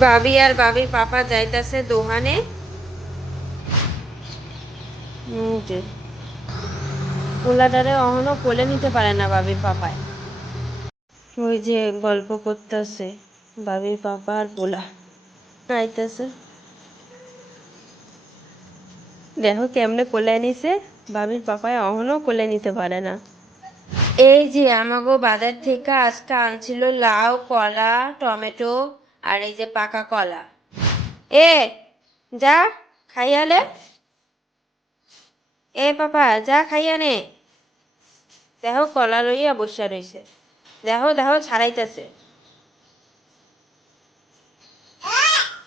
বাবি আর বাবির পাপা যাইতাছে দোকানে উম, যে পোলাটারে অহনো কোলে নিতে পারে না বাবির পাপায়। ওই যে গল্প করতেছে বাবির পাপা আর পোলা আইতেছে দেখো কেমনে কোলে নিছে বাবির পাপায় অহনও কোলে নিতে পারে না। এই যে আমাগো বাজার থেকে আজকে আনছিল লাউ, কলা, টমেটো আর এই যে পাকা কলা। এ, যা খাইয়ালে এ পাপা, যা, খাইয়া নে। দেখো, কলা লইয়া বসা রইছে। দেখো দেখো, ছাড়াইতেছে।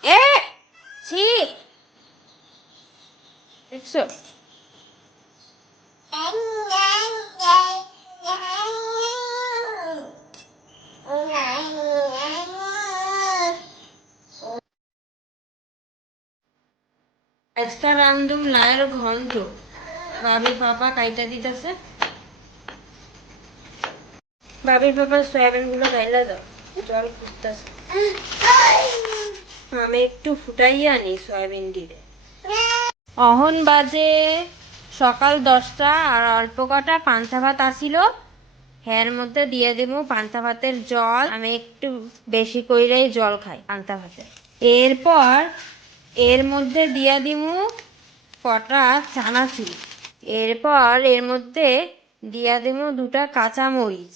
এ, ছি। দেখছ? আজকে রান্ধুম লায়ের ঘন্ট। বাবির পাপা কাইটা দিতেছে। বাবির পাপা সয়াবিনগুলো গাইলা দাও, জল ফুটতেছে। আমি একটু ফুটাইয়া আনি সয়াবিন দিয়ে অহন বাজে সকাল দশটা আর অল্প কটা পান্তা ভাত আসিল এর মধ্যে দিয়ে দেবো পান্তা ভাতের জল। আমি একটু বেশি কইরেই জল খাই পান্তা ভাতে। এরপর এর মধ্যে দিয়ে দিমু কটা চানাচুর। এরপর এর মধ্যে দিয়া দিমু দুটা কাঁচামরিচ।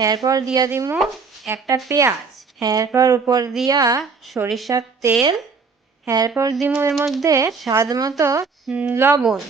এরপর দিয়া দিমু একটা পেঁয়াজ। এরপর উপর দিয়া সরিষার তেল। এরপর দিমু এর মধ্যে স্বাদ মতো লবণ।